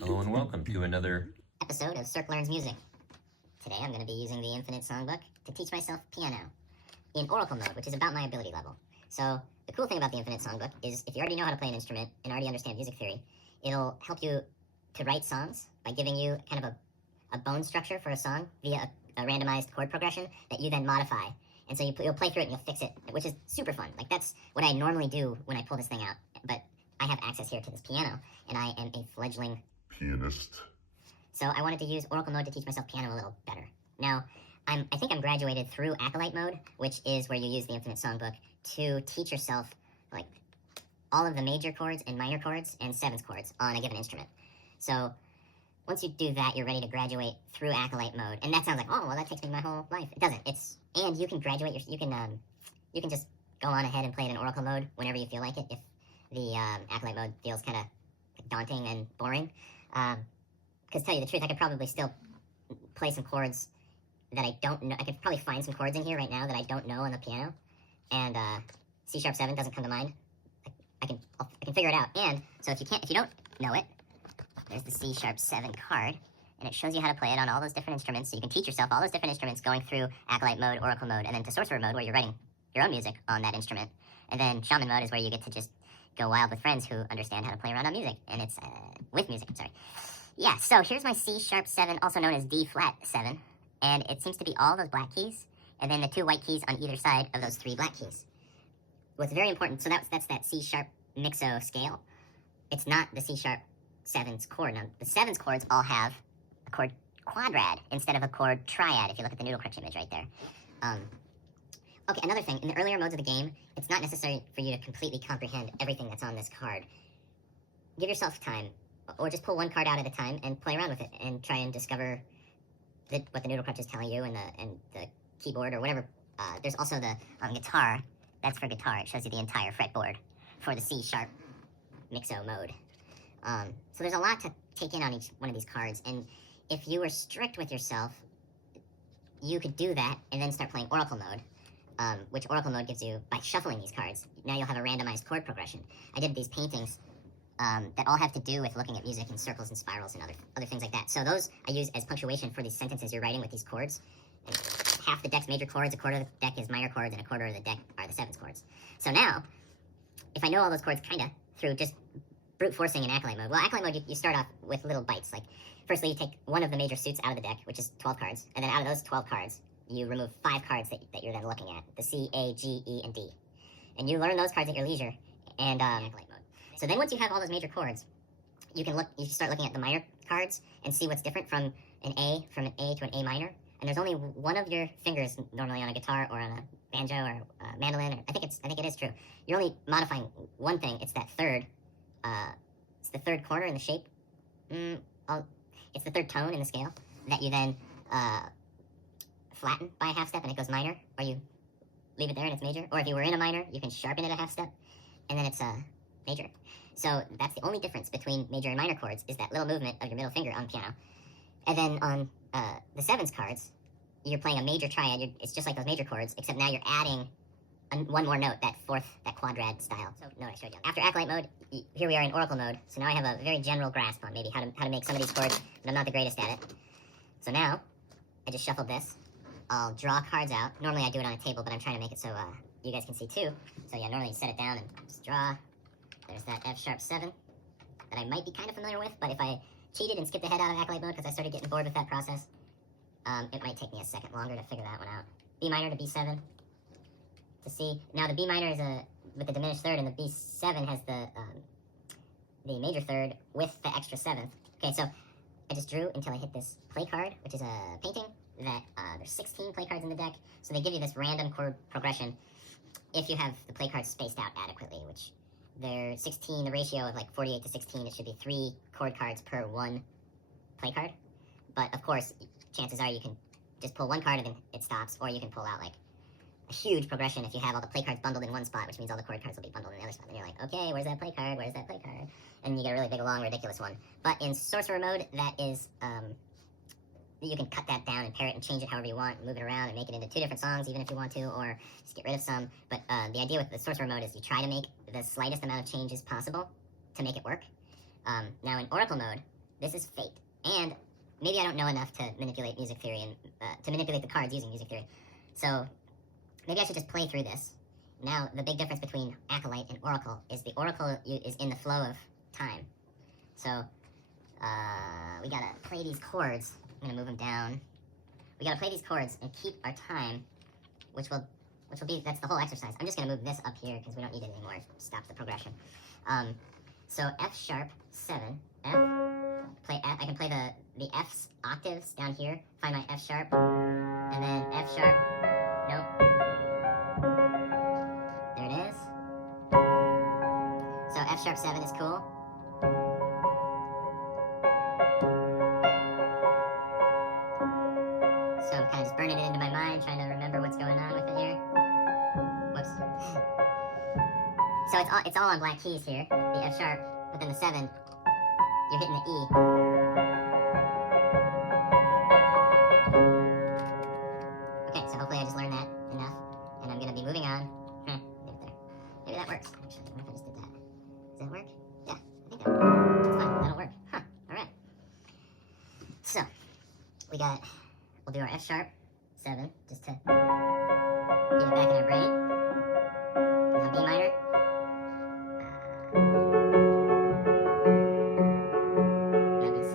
Hello and welcome to another episode of Circ Learns Music. Today I'm going to be using the Infinite Songbook to teach myself piano in Oracle mode, which is about my ability level. So the cool thing about the Infinite Songbook is if you already know how to play an instrument and already understand music theory, it'll help you to write songs by giving you kind of a bone structure for a song via a randomized chord progression that you then modify. And so you'll play through it and you'll fix it, which is super fun. Like that's what I normally do when I pull this thing out. But I have access here to this piano, and I am a fledgling pianist. So I wanted to use Oracle mode to teach myself piano a little better. Now, I think I'm graduated through Acolyte mode, which is where you use the Infinite Songbook to teach yourself like all of the major chords and minor chords and sevenths chords on a given instrument. So once you do that, you're ready to graduate through Acolyte mode. And that sounds like, oh, well, that takes me my whole life. It doesn't. And you can graduate. You can just go on ahead and play it in Oracle mode whenever you feel like it. If the Acolyte mode feels kind of daunting and boring. Because tell you the truth, I could probably still play some chords that I don't know. I could probably find some chords in here right now that I don't know on the piano. And C#7 doesn't come to mind. I can figure it out. And so if you don't know it, there's the C#7 card, and it shows you how to play it on all those different instruments. So you can teach yourself all those different instruments going through Acolyte mode, Oracle mode, and then to Sorcerer mode where you're writing your own music on that instrument. And then Shaman mode is where you get to just go wild with friends who understand how to play around on music, and it's with music, sorry. Yeah, so here's my C#7, also known as D-flat-7, and it seems to be all those black keys, and then the two white keys on either side of those three black keys. What's very important, so that's that C-sharp mixo scale. It's not the C#7's chord. Now, the sevenths chords all have a chord quadrad instead of a chord triad, if you look at the noodle crutch image right there. Okay, another thing, in the earlier modes of the game, it's not necessary for you to completely comprehend everything that's on this card. Give yourself time, or just pull one card out at a time and play around with it and try and discover what the noodle crutch is telling you and the keyboard or whatever. There's also the guitar. That's for guitar. It shows you the entire fretboard for the C-sharp mixo mode. So there's a lot to take in on each one of these cards, and if you were strict with yourself, you could do that and then start playing Oracle mode. Which Oracle mode gives you by shuffling these cards. Now you'll have a randomized chord progression. I did these paintings that all have to do with looking at music in circles and spirals and other things like that. So those I use as punctuation for these sentences you're writing with these chords. And half the deck's major chords, a quarter of the deck is minor chords, and a quarter of the deck are the sevenths chords. So now, if I know all those chords kinda through just brute forcing in Acolyte mode, well, Acolyte mode you start off with little bites. Like, firstly you take one of the major suits out of the deck, which is 12 cards, and then out of those 12 cards, you remove 5 cards that you're then looking at, the C, A, G, E, and D. And you learn those cards at your leisure, and Acolyte mode. So then once you have all those major chords, you start looking at the minor cards and see what's different from an A to an A minor. And there's only one of your fingers normally on a guitar or on a banjo or a mandolin. Or I think it is true. You're only modifying one thing. It's that third. It's the third corner in the shape. It's the third tone in the scale that you then flatten by a half step and it goes minor, or you leave it there and it's major. Or if you were in a minor, you can sharpen it a half step and then it's major. So that's the only difference between major and minor chords, is that little movement of your middle finger on piano. And then on the sevenths cards, you're playing a major triad. It's just like those major chords, except now you're adding one more note, that quadrad style. So note I showed you. After Acolyte mode, here we are in Oracle mode. So now I have a very general grasp on maybe how to make some of these chords, but I'm not the greatest at it. So now I just shuffled this. I'll draw cards out. Normally I do it on a table, but I'm trying to make it so you guys can see too. So yeah, normally you set it down and just draw. There's that F#7 that I might be kind of familiar with, but if I cheated and skipped ahead out of Acolyte mode because I started getting bored with that process, it might take me a second longer to figure that one out. B minor to B7 to C. Now the B minor is with the diminished third, and the B7 has the major third with the extra seventh. Okay, so I just drew until I hit this play card, which is a painting that there's 16 play cards in the deck, so they give you this random chord progression if you have the play cards spaced out adequately, which they're 16, the ratio of like 48 to 16, it should be 3 chord cards per 1 play card. But of course, chances are you can just pull one card and then it stops, or you can pull out like a huge progression if you have all the play cards bundled in one spot, which means all the chord cards will be bundled in the other spot. And you're like, okay, where's that play card? Where's that play card? And you get a really big, long, ridiculous one. But in Sorcerer mode, that is you can cut that down and pair it and change it however you want, move it around and make it into 2 different songs even if you want to, or just get rid of some. But the idea with the Sorcerer mode is you try to make the slightest amount of changes possible to make it work. Now in Oracle mode, this is fate. And maybe I don't know enough to manipulate music theory and to manipulate the cards using music theory. So maybe I should just play through this. Now, the big difference between Acolyte and Oracle is the Oracle is in the flow of time. So we gotta play these chords. I'm gonna move them down. We gotta play these chords and keep our time, which will be, that's the whole exercise. I'm just gonna move this up here because we don't need it anymore. It stops the progression. So F sharp 7, F, play F. I can play the F's octaves down here, find my F sharp, and then F sharp, nope. There it is. So F sharp 7 is cool. So I'm kind of just burning it into my mind, trying to remember what's going on with it here. Whoops. So it's all on black keys here, the F sharp, but then the 7, you're hitting the E. Okay, so hopefully I just learned that enough, and I'm gonna be moving on. Leave it there. Maybe that works. Actually, what if I just did that? Does that work? Yeah, I think that's fine. That'll work. Huh. All right. So we'll do our F sharp 7 just to get it back in our brain. Now B minor. Now B7.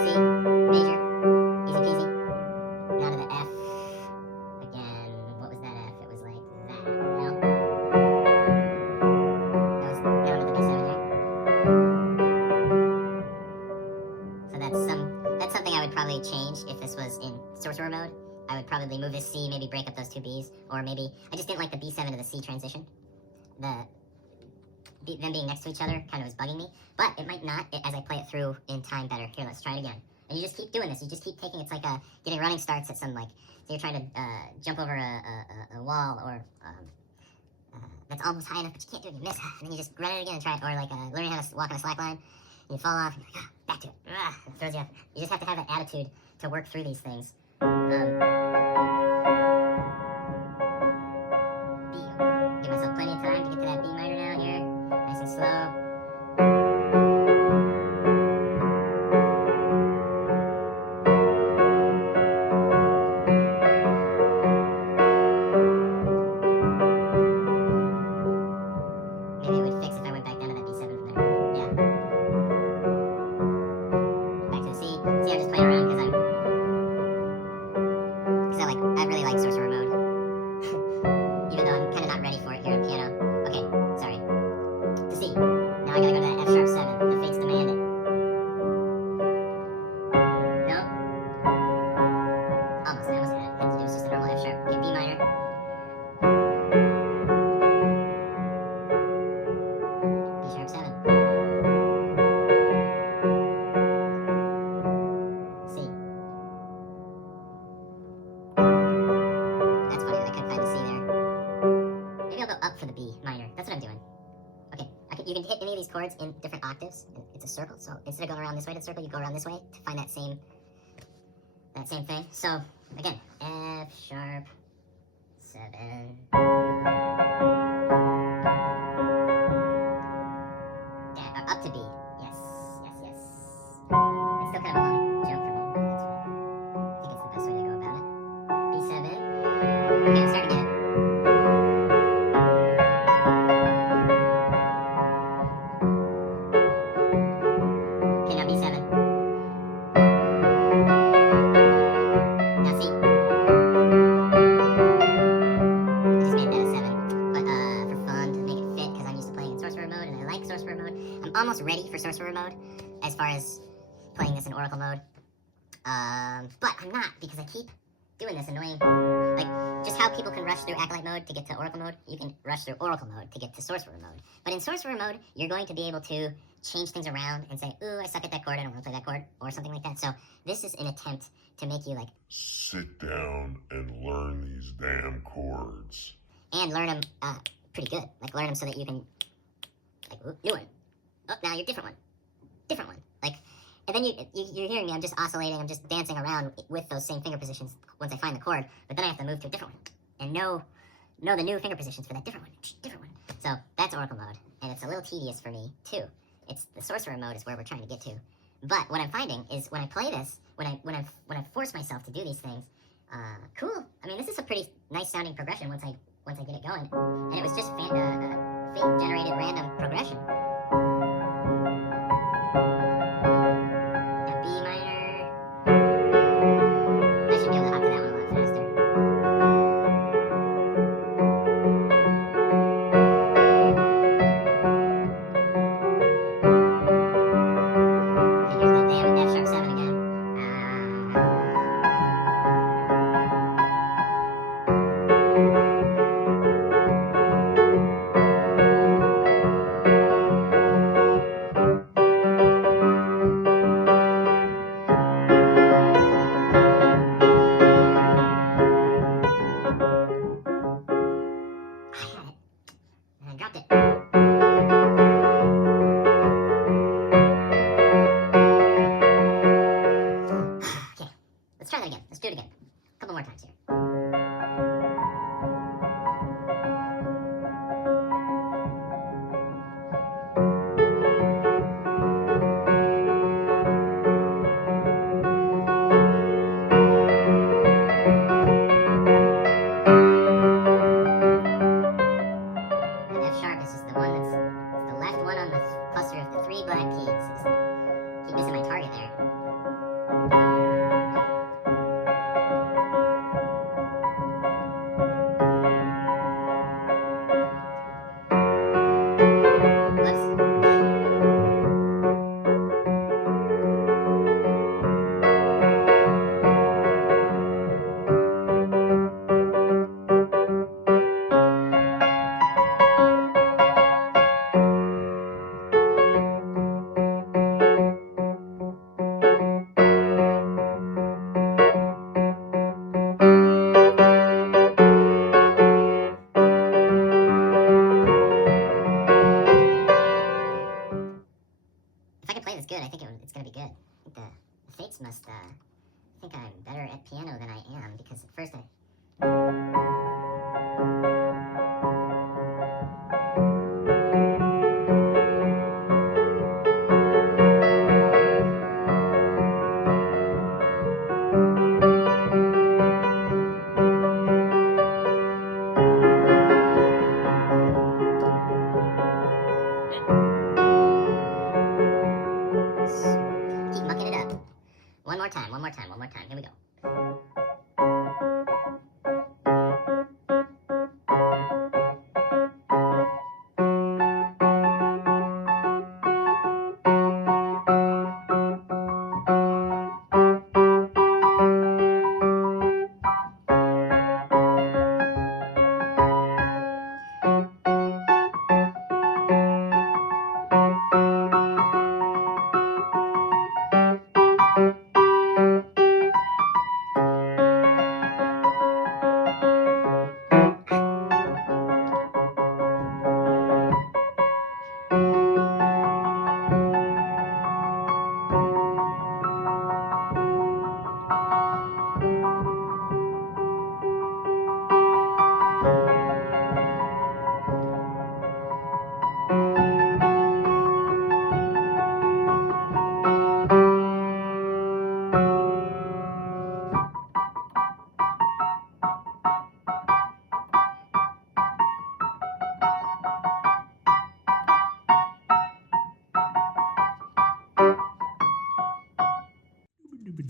C major. Easy peasy. Now to the F. Again, what was that F? It was like that. No? That was down to the B7 here. So that's something I would probably change if this was in sorcerer mode. I would probably move this C, maybe break up those two Bs, or maybe I just didn't like the B7 to the C transition. Them being next to each other kind of was bugging me, but it might not as I play it through in time better. Here, let's try it again. And you just keep doing this. You just keep taking. It's like getting running starts at some, like, so you're trying to jump over a wall, or that's almost high enough, but you can't do it. You miss, and then you just run it again and try it, or like learning how to walk on a slack line. And you fall off, and you're like, back to it. It throws you off. You just have to have that attitude to work through these things. B. Give myself plenty of time to get to that B minor now here. Nice and slow. Maybe it would fix if I went back down to that B7 from there. Yeah. Back to the C. See, I'm just playing around because I really like sorcerer mode. Even though I'm kind of not ready for it here on piano. Okay, sorry. To C. Now I gotta go to that F sharp 7. The fates demand it. No? Almost had it. Had to do just a normal F sharp. Okay, B minor. B sharp 7. C. That's funny that I couldn't find the C there. Maybe I'll go up for the B minor. That's what I'm doing. Okay, you can hit any of these chords in different octaves. It's a circle, so instead of going around this way to the circle, you go around this way to find that same thing. So again, F sharp 7. Down, up to B. Yes. It's still kind of a long jump for me, but that's fine. I think it's the best way to go about it. B7. Okay, I'm starting to get it. Okay, now B7. Now C. I just made that a 7, but for fun, to make it fit, because I'm used to playing in sorcerer mode, and I like sorcerer mode. I'm almost ready for sorcerer mode, as far as playing this in oracle mode. But I'm not, because I keep doing this annoying, like, just how people can rush through acolyte mode to get to oracle mode, you can rush through oracle mode to get to sorcerer mode. But in sorcerer mode, you're going to be able to change things around and say, ooh, I suck at that chord, I don't want to play that chord, or something like that. So this is an attempt to make you, like, sit down and learn these damn chords. And learn them pretty good. Like, learn them so that you can, like, ooh, new one. Oh, now you're different one. Like, and then you're hearing me, I'm just oscillating, I'm just dancing around with those same finger positions once I find the chord, but then I have to move to a different one. and know the new finger positions for that different one. So that's Oracle mode, and it's a little tedious for me too. It's the sorcerer mode is where we're trying to get to. But what I'm finding is when I play this, when I force myself to do these things, cool. I mean, this is a pretty nice sounding progression once I get it going, and it was just fate generated random progression. Now B minor. I should be able to hop to that one a lot faster. Okay, here's that damn F sharp 7 again. I had it. And I dropped it. Okay, let's try that again. Let's do it again. A couple more times here. That F sharp is just the one that's the left one on the cluster of the 3 black keys. Just keep missing my target there. If I can play this good, I think it's going to be good. I think the fates must think I'm better at piano than I am, because at first I... Keep mucking it up. One more time. Here we go.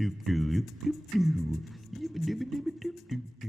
Doop doop doop doop doop.